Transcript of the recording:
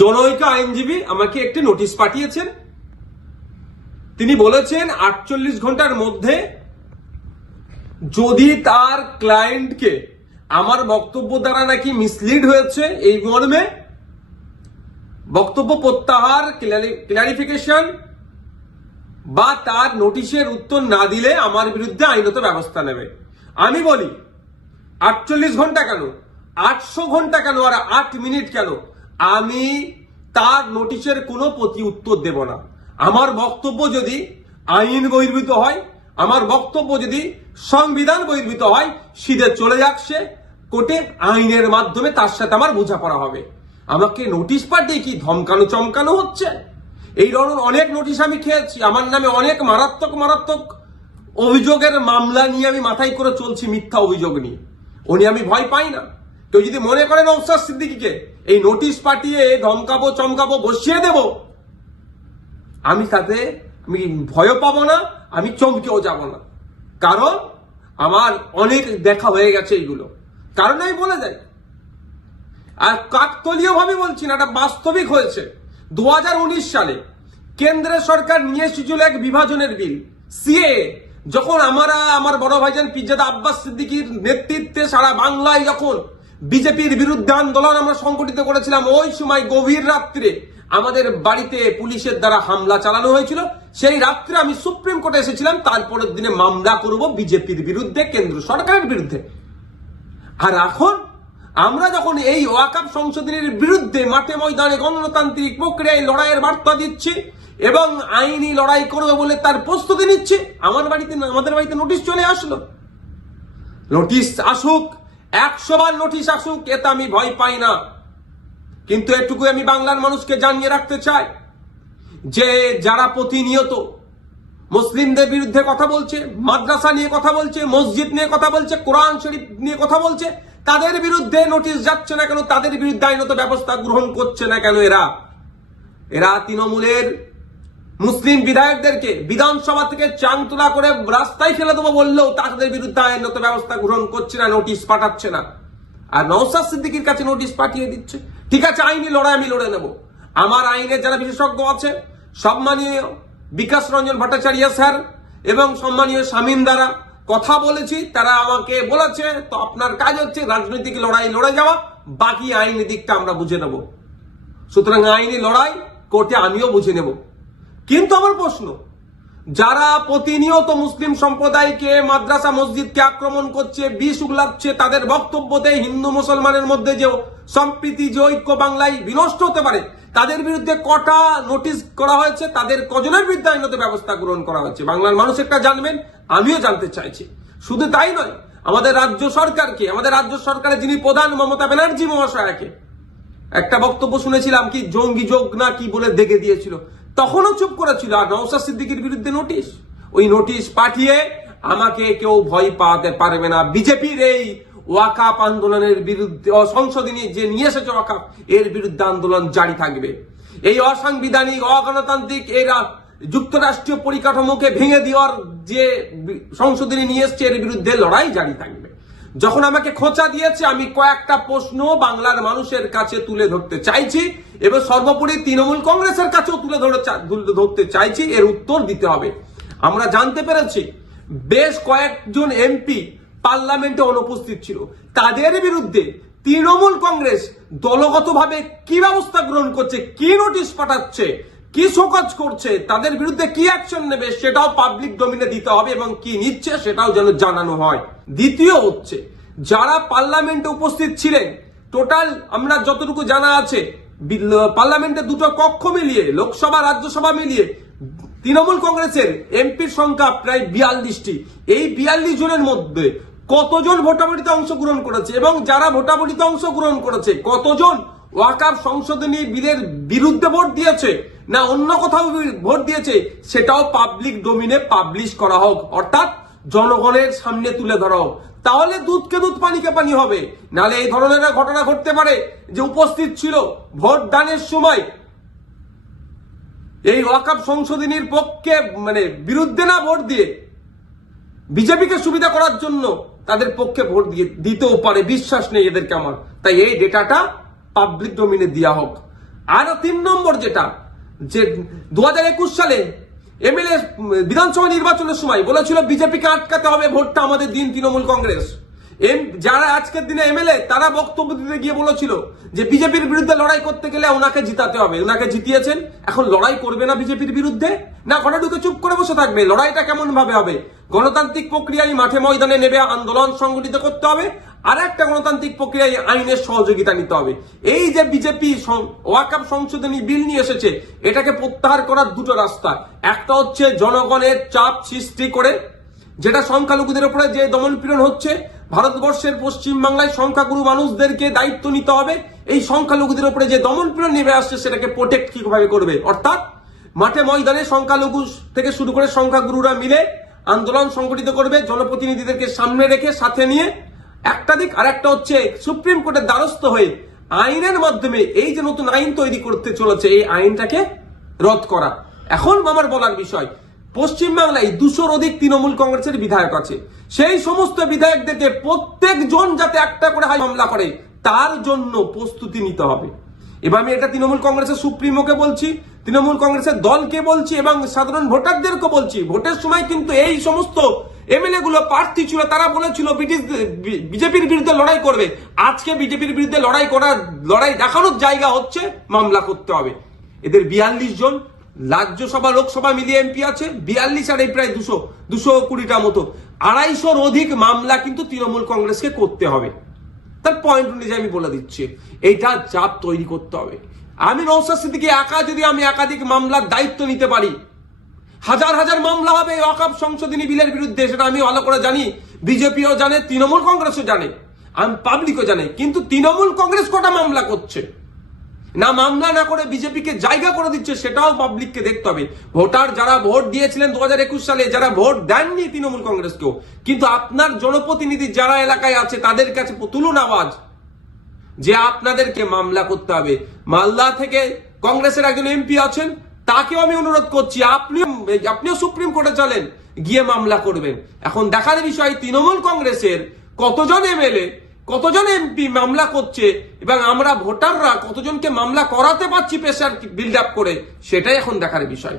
জনৈক আইনজীবী আমাকে একটি নোটিশ পাঠিয়েছেন। তিনি বলেছেন 48 ঘন্টার মধ্যে যদি তার ক্লায়েন্টকে আমার বক্তব্য দ্বারা নাকি মিসলিড হয়েছে এই মর্মে বক্তব্য প্রত্যাহার, ক্লারিফিকেশন বা তার নোটিশের উত্তর না দিলে আমার বিরুদ্ধে আইনত ব্যবস্থা নেবে। আমি বলি 48 ঘন্টা কেন, 800 ঘন্টা কেন, আর 8 মিনিট কেন, আমি তার নোটিশের কোনো প্রতি উত্তর দেব না। আমার বক্তব্য যদি আইন বহির্ভূত হয়, আমার বক্তব্য যদি সংবিধান বহির্ভূত হয়, সিধে চলে যাক সে কোর্টে, আইনের মাধ্যমে তার সাথে আমার বোঝাপড়া হবে। আমাকে নোটিশ পাঠিয়ে কি ধমকানো চমকানো হচ্ছে? এই ধরনের অনেক নোটিশ আমি খেয়েছি। আমার নামে অনেক মারাত্মক অভিযোগের মামলা নিয়ে আমি মাথায় করে চলছি, মিথ্যা অভিযোগ নিয়ে। উনি আমি ভয় পাই না। কেউ যদি মনে করেন নওশাদ সিদ্দিকীকে এই নোটিশ পাঠিয়ে ধমকাবো চমকাবো বসিয়ে দেব, আমি তাতে আমি ভয় পাবো না, আমি চমকেও যাব না। কারণ আমার অনেক দেখা হয়ে গেছে এইগুলো। কারণ আমি বলে যাই, আর কাকতলীয় ভাবে বলছি না, এটা বাস্তবিক হয়েছে। 2019 সালে কেন্দ্রের সরকার নিয়ে এসেছিল এক বিভাজনের বিল, সিএএ। যখন আমার বড় ভাইজান পিরজাদা আব্বাস সিদ্দিকীর নেতৃত্বে সারা বাংলায় যখন বিজেপির বিরুদ্ধে আন্দোলন আমরা সংগঠিত করেছিলাম, ওই সময় গভীর রাত্রে আমাদের বাড়িতে পুলিশের দ্বারা হামলা চালানো হয়েছিল। সেই রাত্রে আমি সুপ্রিম কোর্টে এসেছিলাম, তারপরের দিনে মামলা করব বিজেপির বিরুদ্ধে, কেন্দ্র সরকারের বিরুদ্ধে। আর এখন আমরা যখন এই ওয়াকফ সংশোধনীর বিরুদ্ধে মাঠে ময়দানে গণতান্ত্রিক প্রক্রিয়ায় লড়াইয়ের বার্তা দিচ্ছি এবং আইনি লড়াই করবে বলে তার প্রস্তুতি নিচ্ছি, আমাদের বাড়িতে নোটিশ চলে আসলো। নোটিশ আসুক, 100 বার নোটিশ আসুক, এতে আমি ভয় পাই না। কিন্তু এটুকু আমি বাংলার মানুষকে জানিয়ে রাখতে চাই যে যারা প্রতিনিয়ত মুসলিমদের বিরুদ্ধে কথা বলছে, মাদ্রাসা নিয়ে কথা বলছে, মসজিদ নিয়ে কথা বলছে, কোরআন শরীফ নিয়ে কথা বলছে, তাদের বিরুদ্ধে নোটিশ যাচ্ছে না কেন, তাদের বিরুদ্ধে আইনত ব্যবস্থা গ্রহণ করছে না কেন? এরা তৃণমূলের মুসলিম বিধায়কদেরকে বিধানসভা থেকে চাংতলা করে রাস্তায় ফেলে দেবো বললেও তাদের বিরুদ্ধে আইনত ব্যবস্থা গ্রহণ করছে না, নোটিশ পাঠাচ্ছে না। আর নওশাদ সিদ্দিকীর কাছে নোটিশ পাঠিয়ে দিচ্ছে। ঠিক আছে, আইনি লড়াই আমি লড়ে নেব। আমার আইনের যারা বিশেষজ্ঞ আছে, সম্মানীয় বিকাশ রঞ্জন ভট্টাচার্য স্যার এবং সম্মানীয় শামীম দ্বারা কথা বলেছি, তারা আমাকে বলেছে তো আপনার কাজ হচ্ছে রাজনৈতিক লড়াই লড়ে যাওয়া, বাকি আইনি দিকটা আমরা বুঝে নেব। সুতরাং আইনি লড়াই কোর্টে আমিও বুঝে নেব। কিন্তু আমার প্রশ্ন, যারা প্রতিনিয়ত মুসলিম সম্প্রদায়কে, মাদ্রাসা মসজিদকে আক্রমণ করছে, বিষ উগলাচ্ছে, তাদের বক্তব্যতে হিন্দু মুসলমানের মধ্যে যে সম্প্রীতি, যে ঐক্য বাংলায় বিনষ্ট হতে পারে, তাদের বিরুদ্ধে কটা নোটিশ করা হয়েছে, তাদের কজনের বিরুদ্ধে আইনত ব্যবস্থা গ্রহণ করা হয়েছে, বাংলার মানুষ একটা জানবেন, আমিও জানতে চাইছি। শুধু তাই নয়, আমাদের রাজ্য সরকারের যিনি প্রধান মমতা ব্যানার্জি মহাশয়াকে একটা বক্তব্য শুনেছিলাম, কি জঙ্গি যোগ না কি বলে দেখে দিয়েছিল, তখনও চুপ করেছিল। আর নওশাদ সিদ্দিকীর বিরুদ্ধে নোটিশ, ওই নোটিশ পাঠিয়ে আমাকে কেউ ভয় পাওয়াতে পারবে না। বিজেপির এই ওয়াকফ আন্দোলনের বিরুদ্ধে, সংশোধনী যে নিয়ে এসেছে ওয়াকফ, এর বিরুদ্ধে আন্দোলন জারি থাকবে। এই অসাংবিধানিক, অগণতান্ত্রিক এরা যুক্তরাষ্ট্রীয় পরিকাঠামোকে ভেঙে দেওয়ার যে সংশোধনী নিয়ে এসছে, এর বিরুদ্ধে লড়াই জারি থাকবে। যখন আমাকে খোঁচা দিয়েছে, আমি কয়েকটা প্রশ্ন বাংলার মানুষের কাছে তুলে ধরতে চাইছি এবং সর্বোপরি তৃণমূল কংগ্রেসের কাছেও তুলে ধরতে চাইছি, এর উত্তর দিতে হবে। আমরা জানতে পেরেছি বেশ কয়েকজন এমপি পার্লামেন্টে অনুপস্থিত ছিল, তাদের বিরুদ্ধে তৃণমূল কংগ্রেস দলগতভাবে কি ব্যবস্থা গ্রহণ করছে, কি নোটিশ পাঠাচ্ছে, কি শোকজ করছে, তাদের বিরুদ্ধে কি অ্যাকশন নেবে, সেটাও পাবলিক ডোমিনে দিতে হবে এবং কি নিচ্ছে সেটাও যেন জানানো হয়। দ্বিতীয় হচ্ছে, যারা পার্লামেন্টে উপস্থিত ছিলেন, টোটাল আমরা যতটুকু জানা আছে, পার্লামেন্টে দুটো কক্ষ মিলিয়ে, লোকসভা রাজ্যসভা মিলিয়ে তৃণমূল কংগ্রেসের এমপির সংখ্যা প্রায় 42টি। এই 42 জনের মধ্যে কতজন ভোটাভুটিতে অংশগ্রহণ করেছে এবং যারা ভোটাভুটিতে অংশগ্রহণ করেছে কতজন ওয়াকফ সংশোধনী বিলের বিরুদ্ধে ভোট দিয়েছে না অন্য কোথাও ভোট দিয়েছে, সেটাও পাবলিক ডোমিনে পাবলিশ করা হোক, অর্থাৎ জনগণের সামনে তুলে ধরা হোক। তাহলে দুধকে দুধ, পানিকে পানি হবে। নাহলে এই ধরনের ঘটনা ঘটতে পারে যে উপস্থিত ছিল ভোট দানের সময় এই ওয়াকফ সংশোধনীর পক্ষে, বিরুদ্ধে না ভোট দিয়ে বিজেপিকে সুবিধা করার জন্য তাদের পক্ষে ভোট দিতেও পারে, বিশ্বাস নেই এদেরকে আমার। তাই এই ডেটাটা পাবলিক ডোমিনে দেওয়া হোক। আর 3 নম্বর যেটা, যে 2021 সালে এমএলএ বিধানসভা নির্বাচনের সময় বলেছিল বিজেপিকে আটকাতে হবে, ভোটটা আমাদের দিন তৃণমূল কংগ্রেস। যারা আজকের দিনে এমএলএ তারা বক্তব্য দিতে গিয়ে বলেছিল যে বিজেপির বিরুদ্ধে লড়াই করতে গেলে ওনাকে জিতাতে হবে, ওনাকে জিতিয়েছেন। এখন লড়াই করবে না বিজেপির বিরুদ্ধে, না ঘরে ঢুকে চুপ করে বসে থাকবে? লড়াইটা কেমন ভাবে হবে? গণতান্ত্রিক প্রক্রিয়ায় মাঠে ময়দানে নেবে আন্দোলন সংগঠিত করতে হবে, আর একটা গণতান্ত্রিক প্রক্রিয়ায় আইনের সহযোগিতা নিতে হবে। এই যে বিজেপি ওয়াকফ সংশোধনী বিল নিয়ে এসেছে, এটাকে প্রত্যাহার করার দুটো রাস্তা। একটা হচ্ছে জনগণের চাপ সৃষ্টি করে, যেটা সংখ্যালঘুদের উপরে যে দমনপীড়ন হচ্ছে, ভারতবর্ষের পশ্চিম বাংলায় সংখ্যাগুরু মানুষদেরকে দায়িত্ব নিতে হবে। এই সংখ্যালঘুদের উপরে যে দমনপীড়ন নেমে আসছে সেটাকে প্রোটেক্ট কিভাবে করবে, অর্থাৎ মাঠে ময়দানে সংখ্যালঘু থেকে শুরু করে সংখ্যাগুরুরা মিলে আন্দোলন সংগঠিত করবে, জনপ্রতিনিধিদেরকে সামনে রেখে সাথে নিয়ে একটা দিক। আর একটা হচ্ছে সুপ্রিম কোর্টের দ্বারস্থ হয়ে আইনের মাধ্যমে এই যে নতুন আইন তৈরি করতে চলেছে, এই আইনটাকে রদ করা। এখন আমার বলার বিষয়, পশ্চিমবাংলায় 200-র অধিক তৃণমূল কংগ্রেসের বিধায়ক আছে। সেই সমস্ত বিধায়কদেরকে প্রত্যেকজন যাতে একটা করে মামলা করে তার জন্য প্রস্তুতি নিতে হবে। এবার আমি এটা তৃণমূল কংগ্রেসের সুপ্রিমোকে বলছি, তৃণমূল কংগ্রেসের দলকে বলছি এবং সাধারণ ভোটারদেরকে বলছি। ভোটের সময় কিন্তু এই সমস্ত এমএলএ গুলো প্রার্থী ছিল, তারা বলেছিল বিজেপির বিরুদ্ধে লড়াই করবে। আজকে বিজেপির বিরুদ্ধে লড়াই দেখানোর জায়গা হচ্ছে মামলা করতে হবে। এদের 42 জন রাজ্যসভা লোকসভা মিলিয়ে এমপি আছে, 42 আর এই প্রায় 220টা মতো, 250-র অধিক মামলা কিন্তু তৃণমূল কংগ্রেসকে করতে হবে। তার পয়েন্ট অনুযায়ী আমি বলে দিচ্ছি, এইটা চাপ তৈরি করতে হবে। আমি নওশাদ সিদ্দিকী একা যদি আমি একাধিক মামলার দায়িত্ব নিতে পারি, হাজার হাজার মামলা হবে ওয়াকফ সংশোধনী বিলের বিরুদ্ধে, সেটা আমি ভালো করে জানি, বিজেপিও জানে, তৃণমূল কংগ্রেসও জানে, আমি পাবলিকও জানে। কিন্তু তৃণমূল কংগ্রেস কটা মামলা করছে, না মামলা না করে বিজেপিকে জায়গা করে দিচ্ছে, সেটাও পাবলিককে দেখতে হবে। ভোটার যারা ভোট দিয়েছিলেন 2021 সালে, যারা ভোট দেননি তৃণমূল কংগ্রেসকেও, কিন্তু আপনার জনপ্রতিনিধি যারা এলাকায় আছে তাদের কাছে তুলুন আওয়াজ যে আপনাদেরকে মামলা করতে হবে। মালদা থেকে কংগ্রেসের একজন এমপি আছেন, তাকেও আমি অনুরোধ করছি আপনিও সুপ্রিম কোর্টে চলেন, গিয়ে মামলা করবেন। এখন দেখার বিষয় তৃণমূল কংগ্রেসের কতজন এমএলএ কতজন এমপি মামলা করছে এবং আমরা ভোটাররা কতজনকে মামলা করাতে পারছি প্রেসার বিল্ড আপ করে, সেটাই এখন দেখার বিষয়।